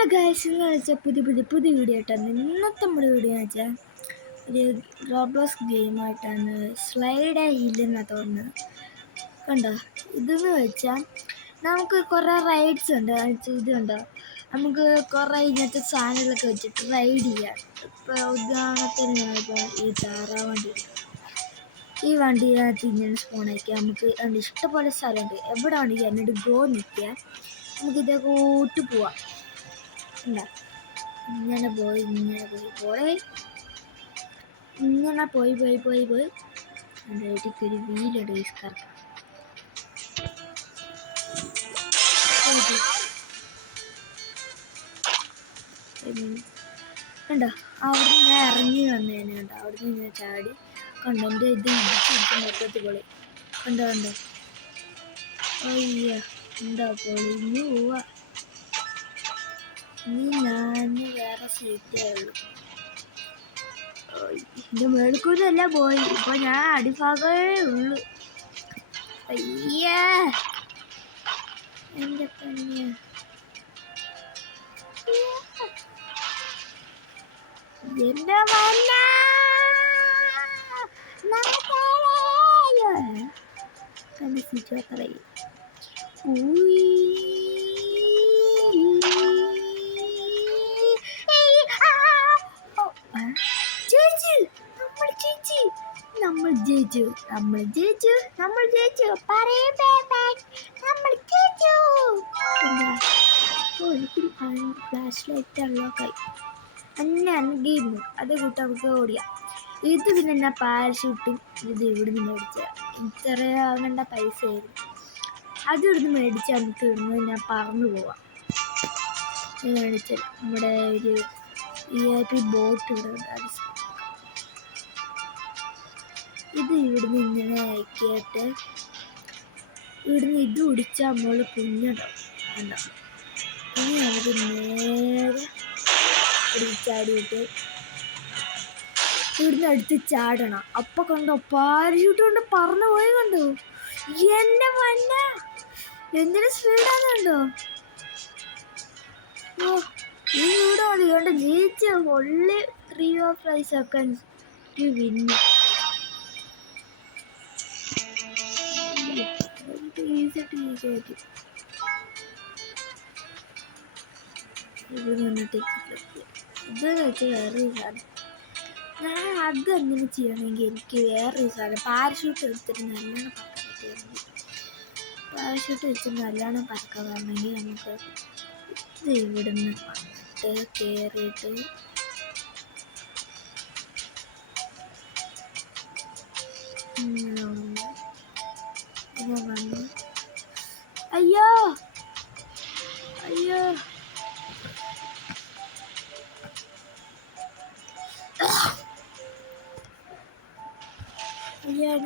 Hello guys, എന്ന് വെച്ചാൽ പുതിയ വീഡിയോ ആയിട്ടാണ്. ഇന്നത്തെ നമ്മുടെ വീഡിയോ എന്ന് വെച്ചാൽ ഒരു റോബ്ലോക്സ് ഗെയിമായിട്ടാണ്. സ്ലൈഡ് ഹില്ലെന്നാണ് തോന്നുന്നത്. കണ്ടോ, ഇതെന്ന് വെച്ചാൽ നമുക്ക് കുറേ റൈഡ്സ് ഉണ്ട്. ഇത് കണ്ടോ, നമുക്ക് കുറേ ഇങ്ങനത്തെ സാധനങ്ങളൊക്കെ വെച്ചിട്ട് റൈഡ് ചെയ്യാം. ഇപ്പോൾ ഉദാഹരണത്തിന് ഇപ്പോൾ ഈ താറാവണ്ടി, ഈ വണ്ടിക്കകത്ത് ഇങ്ങനെ സ്പോണാക്കിയാൽ നമുക്ക് ഇഷ്ടംപോലെ സ്ഥലമുണ്ട്. എവിടെ വേണമെങ്കിൽ എന്നിട്ട് ഗോ നിൽക്കുക, നമുക്കിതേ കൂട്ട് പോവാം. ഇങ്ങനെ പോയി ഇങ്ങനെ പോയി അതിലേക്കൊരു വീലുണ്ട് കറക്കാം. കണ്ടോ, അവിടെ നിന്ന് ഇറങ്ങി വന്നേനെ. കണ്ടോ, അവിടെ നിന്ന് ഇങ്ങനെ ചാടി. കണ്ടോ, എൻ്റെ ഇത് ഇടിച്ചിട്ട് മൊത്തത്തിൽ പൊളി. കണ്ടോ അയ്യ, എന്താ പൊളിഞ്ഞു പോവാ. ഇനി ഞാൻ വേറെ സീറ്റേ ഉള്ളൂ. എൻ്റെ മേൽക്കൂരെല്ലാം പോയി. ഇപ്പൊ ഞാൻ അടിഭാഗമേ ഉള്ളു. അയ്യേ, എൻ്റെ പണിയ. എൻ്റെ മന്ന കണ്ട് സീറ്റ് അത്രയും നമ്മൾ ജയിച്ചു. എനിക്ക് ഫ്ലാഷ് ലൈറ്റ് അൺലോക്കായി. അങ്ങനെയാണ് ഗെയിം. അതേ കൂട്ട് നമുക്ക് ഓടിയാം. ഇത് പിന്നെ ഞാൻ പാരഷൂട്ടും ഇത് ഇവിടുന്ന് മേടിച്ച ഇത്രയ അവനെൻ്റെ പൈസ ആയിരുന്നു. അത് ഇവിടുന്ന് മേടിച്ച് നമുക്ക് ഇവിടുന്ന് ഞാൻ പറന്നു പോവാം. മേടിച്ചാൽ നമ്മുടെ ഒരു VIP ബോട്ട് ഇവിടെ ഉണ്ട്. ഇത് ഇവിടുന്ന് ഇങ്ങനെ ആക്കിയിട്ട് ഇവിടുന്ന് ഇത് കുടിച്ചാൽ നമ്മൾ കുഞ്ഞുണ്ടാവും. ഉണ്ടാവും. ഇനി നമുക്ക് നേരെ ചാടിയിട്ട് ഇവിടുന്ന് അടുത്ത് ചാടണം. അപ്പം കണ്ടോ, പാരഷൂട്ട് കൊണ്ട് പറന്നു പോയി. കണ്ടോ എന്നെ മന്ന, എന്തിനു സ്പീഡാന്ന് കണ്ടോ. ഓ, ഈ വീട് മതി. കണ്ടോ, ജയിച്ച ഒള്ളി 3 or 5 seconds വിന്ന്. ഇത് വന്നിട്ട് ഇതെന്ന് വെച്ചാൽ വേറൊരു സാധനം. ഞാൻ അതെങ്ങനെ ചെയ്യണമെങ്കിൽ എനിക്ക് വേറൊരു സാധനം പാരഷൂട്ട് എടുത്തിട്ട് നല്ലോണം പറക്കാൻ പറ്റുമെങ്കിൽ, പാരഷൂട്ട് വെച്ച് നല്ലോണം പറക്കാൻ വരണമെങ്കിൽ നമുക്ക് ഇത് ഇവിടെ നിന്ന് വന്നിട്ട് കയറിയിട്ട് ഇങ്ങനെ വന്ന് അയ്യോ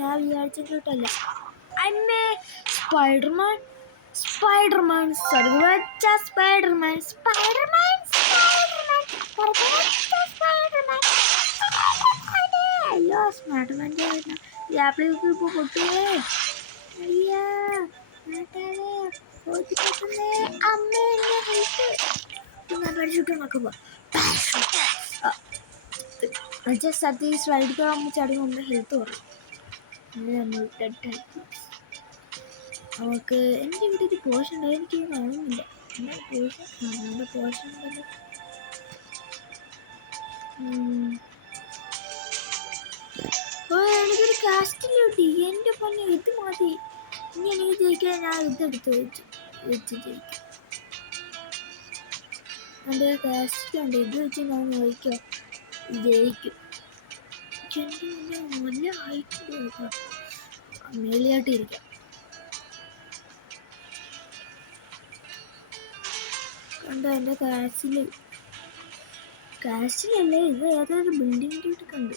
ഞാൻ വിചാരിച്ചിട്ടല്ല. അമ്മേ, സ്പൈഡർമാൻ സർവച്ച സ്പൈഡർമാൻ അയ്യോ, സ്പൈഡർമാൻ്റെ യാപ്പിലേക്ക് ഇപ്പോൾ പൊട്ടുവേ. അയ്യാ, അമ്മേ, പിന്നെ പരിശുദ്ധം നോക്കുമ്പോൾ സത്യ സ്ലൈഡ് നമ്മൾ ചടി നമ്മുടെ ഹെൽത്ത് കുറയും. നമ്മൾ ഡെഡ് നമുക്ക്. എൻ്റെ ഇവിടെ ഒരു പോഷൻ ഉണ്ട്, എനിക്ക് കാണുന്നില്ല. എൻ്റെ പോഷൻ ഉണ്ടല്ലോ. എനിക്കൊരു കാസ്റ്റിൽ കിട്ടി. എൻ്റെ പൊന്നെ, ഇത് മതി. ഇനി എനിക്ക് ജയിക്കാൻ ഞാൻ ഇതെടുത്ത് വെച്ച് ജയിക്കും. എൻ്റെ കാസ്റ്റിലുണ്ട്, ഇത് വെച്ച് ഞാൻ ജയിക്കും. എൻ്റെ നല്ല ഹൈറ്റ് മേളിയായിട്ടിരിക്കാം. കണ്ടോ, എൻ്റെ കാസ്റ്റിലല്ലേ, ഇത് ഏതൊരു ബിൽഡിങ്ങിൻ്റെ കണ്ടു.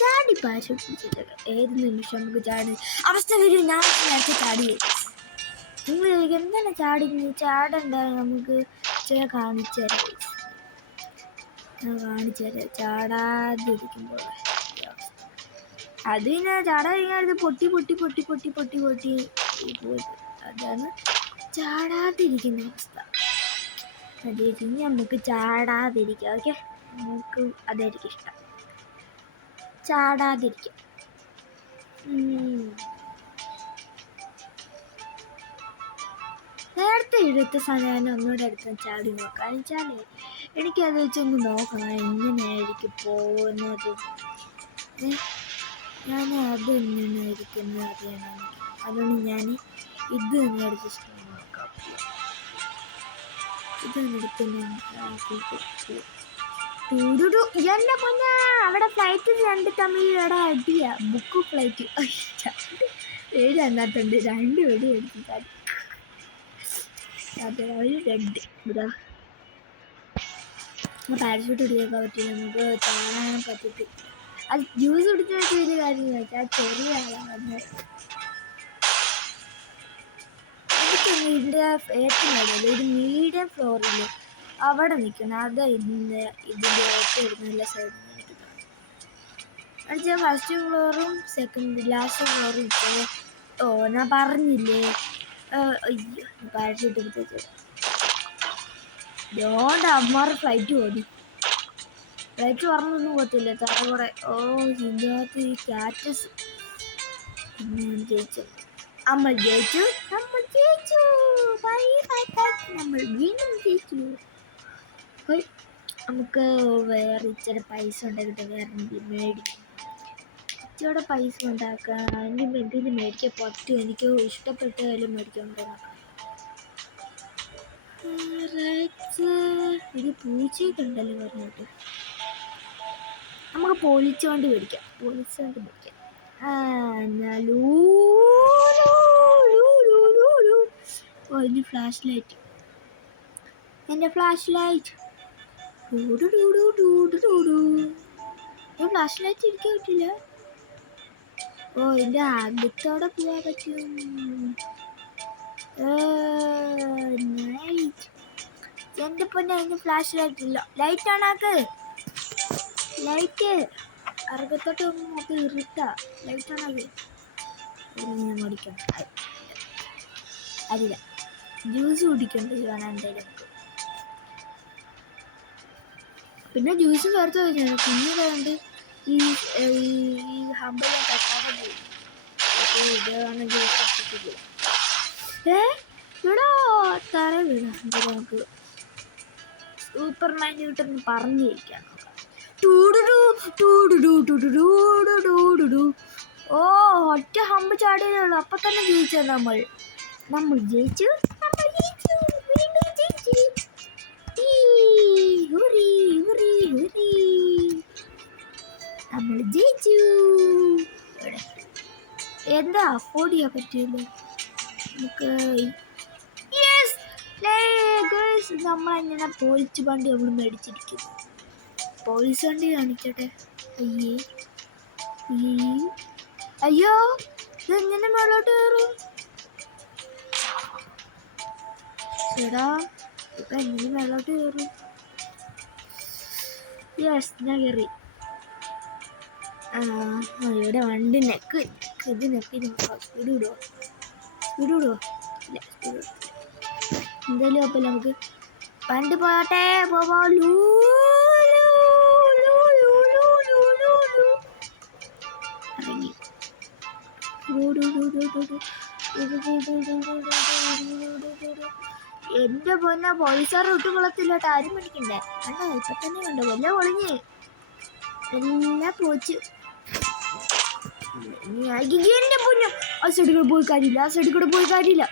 ചാടി പാരഷൂട്ട് ഏത് നിമിഷം നമുക്ക് ചാടി അവസ്ഥ വരും. ഞാൻ നേരത്തെ ചാടി. നിങ്ങൾ എന്താണ് ചാടണ്ട, നമുക്ക് കാണിച്ചു തരാം. ചാടാതിരിക്കുമ്പോൾ അത് പിന്നെ ചാടാ കഴിഞ്ഞാൽ ഇത് പൊട്ടി അതാണ് ചാടാതിരിക്കുന്ന അവസ്ഥ. അത് ഇനി നമുക്ക് ചാടാതിരിക്കാം. ഓക്കെ, നമുക്ക് അതായിരിക്കും ഇഷ്ടം, ചാടാതിരിക്കാം. നേരത്തെ എടുത്ത സാധനം ഒന്നുകൂടെ എടുത്ത് ചാടി നോക്കാം. വെച്ചാൽ എനിക്കത് വെച്ചൊന്ന് നോക്കണം എങ്ങനെയായിരിക്കും പോകുന്നത്. ഞാൻ അത് എങ്ങനെയായിരിക്കുന്നത് അറിയണം. അതുകൊണ്ട് ഞാൻ ഇത് തന്നെ എടുത്ത് നോക്കാം. ഇത് തന്നെ എടുത്ത് എന്നെ പൊന്നാ, അവിടെ ഫ്ലൈറ്റ് രണ്ട് തമ്മിൽ ഇവിടെ അടിയാ. ബുക്ക് ഫ്ലൈറ്റ് ഏഴ് അതിനകത്തുണ്ട്, 2 വെടി എടുത്തിട്ടാൽ അതെ. ഒരു 2 ഇതാ പാരഷൂട്ട് ഇടിയൊക്കെ പറ്റില്ല, നമുക്ക് കാണാൻ പറ്റിട്ട്. അത് ജ്യൂസ് കുടിക്കാൻ വലിയ കാര്യം വെച്ചാൽ ചെറിയ ആളാണ്. ഇതിൻ്റെ ഏറ്റവും ഒരു മീഡിയം ഫ്ലോറിൽ അവിടെ നിൽക്കണം. അത് ഇതിൻ്റെ ഏറ്റവും നല്ല സൈഡിൽ നിൽക്കുന്നത്. എന്നുവെച്ചാൽ ഫസ്റ്റ് ഫ്ലോറും സെക്കൻഡ് ലാസ്റ്റ് ഫ്ലോറും ഇപ്പോൾ ഞാൻ പറഞ്ഞില്ലേ. അയ്യോ, പാരഷൂട്ട് എടുത്ത് ഡോണ്ട് അമ്മാർ ഫ്ലൈറ്റ് ഓടി. ഫ്ലൈറ്റ് പറഞ്ഞൊന്നും പോകത്തില്ല തലകൂടെ. ഇതിനകത്ത് ഈ സ്റ്റാറ്റസ് ജയിച്ചു, നമ്മൾ ജയിച്ചു, നമ്മൾ ജയിച്ചു, നമ്മൾ വീണ്ടും ജയിച്ചു. നമുക്ക് വേറെ ഇച്ചിരി പൈസ ഉണ്ടാക്കിയിട്ട് വേറെ മേടിക്കും. ഇച്ചിരി പൈസ ഉണ്ടാക്കാൻ അതിന് എന്തെങ്കിലും മേടിക്കാൻ പറ്റും. എനിക്ക് ഇഷ്ടപ്പെട്ട കാര്യം മേടിക്കാൻ പറ്റും. ഇത് പൂച്ചയൊക്കെ ഉണ്ടല്ലോ പറഞ്ഞിട്ട്. നമുക്ക് പോളിച്ചോണ്ട് മേടിക്കാം, പോളിച്ചോണ്ട് മേടിക്കാം. ഇനി ഫ്ലാഷ് ലൈറ്റ്, എൻ്റെ ഫ്ലാഷ് ലൈറ്റ്. ഫ്ലാഷ് ലൈറ്റ് ഇരിക്കാൻ പറ്റില്ല. എൻ്റെ അകത്തോടെ പോവാൻ പറ്റും. എൻ്റെ പൊന്നെ, അതിന് ഫ്ലാഷ് ലൈറ്റ് ഇല്ല. ലൈറ്റ് ആണാക്ക്, ലൈറ്റ് അറുപത്തോട്ട് നമുക്ക് ഇരുട്ടാ. ലൈറ്റ് ആണത് മേടിക്കണം. അല്ല, ജ്യൂസ് കുടിക്കണ്ട എന്തായാലും. പിന്നെ ജ്യൂസ് വേർത്ത് വെച്ചാൽ പിന്നെ കണ്ട് ഈ ഹമ്പെല്ലാം തട്ടാതെ പോയി. ഇതാണ് ജ്യൂസ് എടുത്തിട്ടില്ല. ഇവിടെ തറ വീണ നമുക്ക് സൂപ്പർമാൻ കിട്ടെന്ന് പറഞ്ഞിരിക്കാം. ഒറ്റ ഹമ്പ് ചാടിയതുള്ളൂ, അപ്പൊ തന്നെ ജയിച്ചത്. നമ്മൾ ജയിച്ചു, നമ്മൾ ജയിച്ചു, വീണ്ടും ജയിച്ചു. നമ്മൾ ജയിച്ചു. എന്താ അഫോർഡ് ചെയ്യാൻ പറ്റില്ല നമുക്ക്. നമ്മളങ്ങനെ പോലീസ് വണ്ടി നമ്മൾ മേടിച്ചിരിക്കുന്നു. പോലീസ് വണ്ടി കാണിക്കട്ടെ. അയ്യോ, ഇതെങ്ങനെ മേലോട്ട് കയറും? ചേടാ, ഇപ്പൊ എങ്ങനെ മേലോട്ട് കയറും? യെസ്, ഞാൻ കയറി. ഇവിടെ വണ്ടി നെക്ക് ഇത് നെക്കി സ്പീഡ് വിടുവോ? സ്പീഡ് വിടുവോ? ഇല്ല, സ്പീഡ് വിടും. എന്തായാലും അപ്പം നമുക്ക് വണ്ടി പോട്ടെ. പോവാലൂ. ഇറങ്ങി. എൻ്റെ പൊന്നെ, പോലീസുകാർ ഒട്ടും കൊള്ളത്തില്ലോട്ട്. ആരും മേടിക്കണ്ടേ? കണ്ടോ, ഇപ്പൊ തന്നെ കണ്ടോ, വല്ല പൊളിഞ്ഞ് എല്ലാം പോച്ച്. എൻ്റെ പൊന്നെ, ആ സൈഡിൽ കൂടെ പോയി കാര്യമില്ല, ആ സൈഡിൽ കൂടെ പോയി കാര്യമില്ല.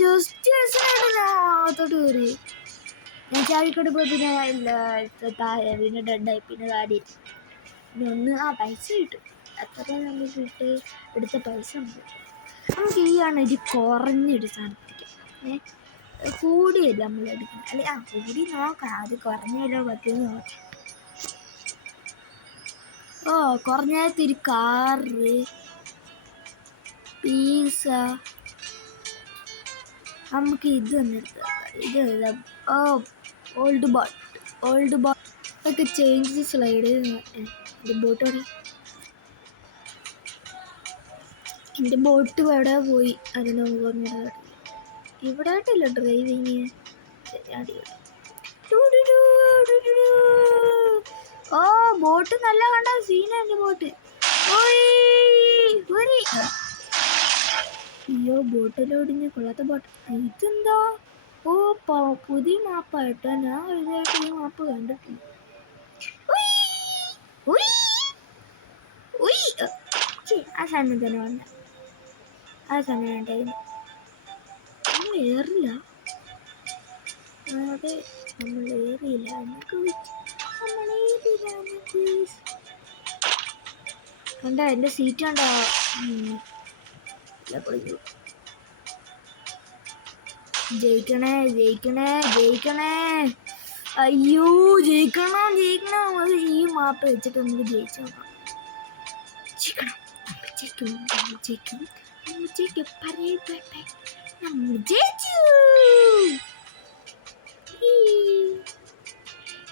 ജസ്റ്റ് അകത്തോട്ട് കയറി. ഞാൻ ചാടിക്കൂടെ പോയി പിന്നെ താഴെ പിന്നെ ഡെഡായി. പിന്നെ കാര്യം പിന്നെ ഒന്ന് പൈസ കിട്ടും. അത്ര നമുക്ക് കിട്ട് എടുത്ത പൈസ നമുക്ക് ഈയാണ് ഒരു കുറഞ്ഞൊരു സാധനത്തിരിക്കാം. കൂടിയല്ല നമ്മൾ എടുക്കുന്നത്. അല്ലെ കൂടി നോക്കാം, അത് കുറഞ്ഞല്ലോ പറ്റുമെന്ന് നോക്കാം. കുറഞ്ഞൊരു കാറ്, പീസ. നമുക്ക് ഇത് തന്നെ എടുക്കാം. ഓൾഡ് ബോട്ട് ഒക്കെ ചേഞ്ച് സ്ലൈഡ്. ഇത് ബോട്ടോടെ എൻ്റെ ബോട്ട് എവിടെ പോയി അതിന് പറഞ്ഞത് ഇവിടെ ആയിട്ടില്ല ഡ്രൈവിങ്. ഓ ബോട്ട് നല്ല കണ്ട സീന എൻ്റെ ബോട്ട്. അയ്യോ ബോട്ടിലോടിഞ്ഞ് കൊള്ളാത്ത ബോട്ട്. ഇതെന്താ? ഓ പുതിയ മാപ്പായിട്ടോ, ഞാൻ ഇതായിട്ട് ഈ മാപ്പ് കണ്ടിട്ടില്ല. ആ സമയം തന്നെ വന്ന ആ സമയം ഉണ്ടായിരുന്നു. നമ്മൾ ഏറില്ല, അതെ നമ്മൾ ഏറിയില്ല. കണ്ട എൻ്റെ സീറ്റ് കണ്ടോ? ജയിക്കണേ ജയിക്കണേ ജയിക്കണേ. അയ്യോ ജയിക്കണം ജയിക്കണം. അത് ഈ മാപ്പ് വെച്ചിട്ട് നമുക്ക് ജയിച്ചു നോക്കാം. ജയിക്കണം, ജയിക്കും ജയിക്കും ജയിക്കും പറയട്ടെ, നമ്മൾ ജയിച്ചു.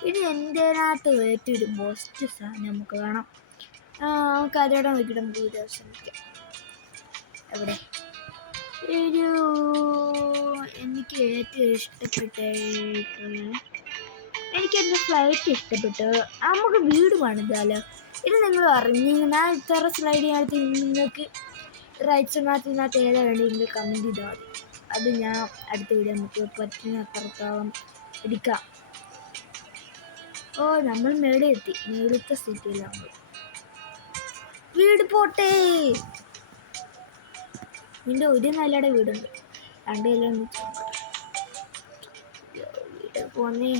ഇത് എന്തിനകത്ത് ഏറ്റൊരു ബോസ്റ്റ് സാധനം നമുക്ക് വേണം. നമുക്ക് അതോടെ നോക്കിയിട്ട് നമുക്ക് ശ്രമിക്കാം. എവിടെ ഒരു എനിക്ക് ഏറ്റവും ഇഷ്ടപ്പെട്ടിട്ടുള്ള എനിക്കെൻ്റെ ഫ്ലൈറ്റ് ഇഷ്ടപ്പെട്ടു. നമുക്ക് വീട് പണിതാലോ. ഇത് നിങ്ങൾ അറിഞ്ഞു, ഞാൻ ഇത്ര സ്ലൈഡ് ചെയ്യാത്ത നിങ്ങൾക്ക് റൈറ്റ്സിനകത്ത് ഏതാ വേണ്ടി നിങ്ങൾ കമൻറ്റ് ചെയ്താൽ മതി. അത് ഞാൻ അടുത്ത വീഡിയോ നമുക്ക് പറ്റുന്ന അത്രത്തോളം എടുക്കാം. ഓ നമ്മൾ മേടെ എത്തി, മേടത്തെ സിറ്റിയിലാണ് നമ്മൾ. വീട് പോട്ടെ. നിന്റെ ഒരു നല്ലയുടെ വീടുണ്ട്, രണ്ടെല്ലാം വീട് പോന്നേ.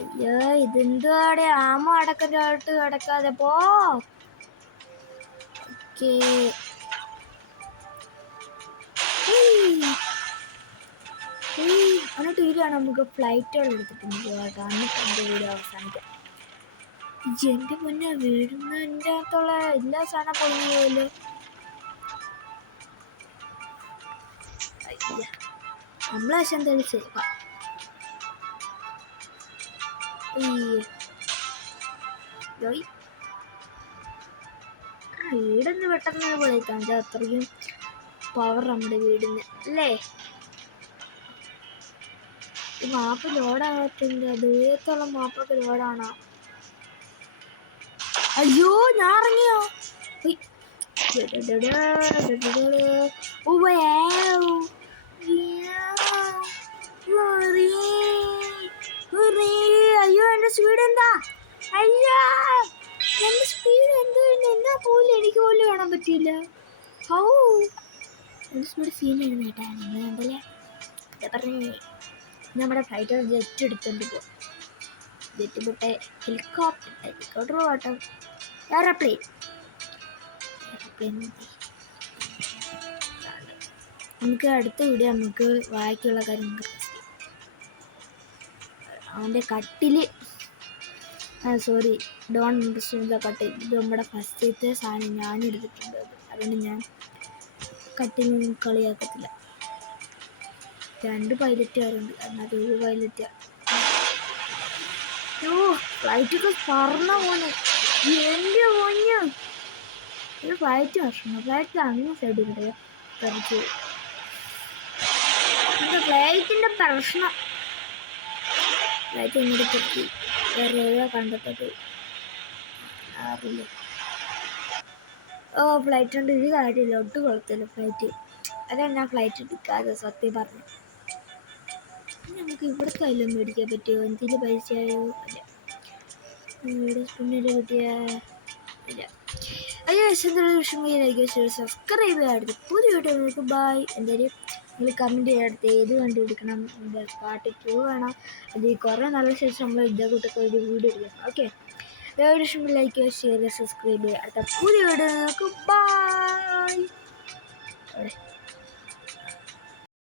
അയ്യോ ഇതെന്തുവാടെ ആമ അടക്കോട്ട് അടക്കാതെ പോ. ഓക്കേ എന്നിട്ട് വീടാണ് നമുക്ക് ഫ്ലൈറ്റുകൾ എടുത്തിട്ടുണ്ട് കേട്ടോ. എന്നിട്ട് എൻ്റെ വീഡിയോ അവസാനിക്കാം. എൻ്റെ മുന്നേ വീടുന്നതിൻ്റെ അകത്തുള്ള എല്ലാ സാധനം പൊളിഞ്ഞല്ലോ. നമ്മൾ വശം തെളിച്ച് വീടൊന്ന് പെട്ടെന്ന് പൊളിക്കാം. അത്രയും പവർ നമ്മുടെ വീടിന് അല്ലേ. ഈ മാപ്പ് ലോഡാകത്തുണ്ട്, ദൂരത്തുള്ള മാപ്പൊക്കെ ലോഡാണോ? അയ്യോ ഞാൻ ഇറങ്ങിയോ? അയ്യോ എൻ്റെ സ്പീഡ് എന്താ? അയ്യോ എൻ്റെ സ്പീഡ് എന്തോ എന്നാ പോലും എനിക്ക് പോലും കാണാൻ പറ്റിയില്ല. ഓ എൻ്റെ സ്പീഡ് സീനായിരുന്നു കേട്ടാ. നിങ്ങൾ കണ്ടല്ലേ പറഞ്ഞേ. നമ്മുടെ ഫ്ലൈറ്റ് ജെറ്റ് എടുത്തോണ്ട് പോകും. ജെറ്റ് പോട്ടെ, ഹെലികോപ്റ്റർ പോട്ടെ, എയർപ്ലെയിൻ. നമുക്ക് അടുത്ത വീഡിയോ നമുക്ക് വായിക്കുള്ള കാര്യം അവൻ്റെ കട്ടില് സോറി ഡോൺ അണ്ടർസ്റ്റാൻഡ് കട്ടിൽ. ഇത് നമ്മുടെ ഫസ്റ്റത്തെ സാധനം ഞാൻ എടുത്തിട്ടുണ്ട്. അതുകൊണ്ട് ഞാൻ കട്ടിലൊന്നും കളിയാക്കത്തില്ല. 2 പൈലറ്റുകാരുണ്ട്, അതിനകത്ത് ഒരു പൈലറ്റ്. ഫ്ലൈറ്റൊക്കെ പറന്ന പോലെ എൻ്റെ മോഞ്ഞ്. ഒരു ഫ്ലൈറ്റ് വർഷണം, ഫ്ലൈറ്റ് അങ്ങനെ സൈഡിൽ കിട്ടുക തെറിച്ച്. എൻ്റെ ഫ്ലൈറ്റിൻ്റെ പ്രശ്നം. ഫ്ലൈറ്റ് ഇങ്ങോട്ട് തെറ്റി വേറെ ഏതോ കണ്ടെത്തിട്ട് അറിയില്ല. ഓ ഫ്ലൈറ്റ് ഉണ്ട്, ഇത് കാര്യമില്ല, ഒട്ടും കുഴപ്പമില്ല ഫ്ലൈറ്റ്. അതാണ് ഞാൻ ഫ്ലൈറ്റ് എടുക്കാതെ സത്യം പറഞ്ഞു. നമുക്ക് ഇവിടുത്തെ എല്ലാം മേടിക്കാൻ പറ്റുമോ? എന്തെങ്കിലും പൈസയോ? അല്ല ഇവിടെ പിന്നീട് കിട്ടിയ ഇല്ല. അയ്യോ വിഷമയിലായിരിക്കും. സബ്സ്ക്രൈബ് ചെയ്യാടുത്ത് പുതിയ വീഡിയോ നിങ്ങൾക്ക് ബൈ. എന്തായാലും നിങ്ങൾ കമൻറ്റ് ചെയ്യാടുത്ത് ഏത് കണ്ടു എടുക്കണം, പാർട്ട് 2 വേണം. അത് കുറേ നല്ല ശേഷം നമ്മൾ ഇതേ കൂട്ടൊക്കെ ഒരു വീഡിയോ എടുക്കണം. ഓക്കെ വിഷമം ലൈക്ക് ചെയ്യുക, ഷെയർ ചെയ്യുക, സബ്സ്ക്രൈബ് ചെയ്യുക. അടുത്ത പുതിയ വീഡിയോ നിങ്ങൾക്ക് ബൈ.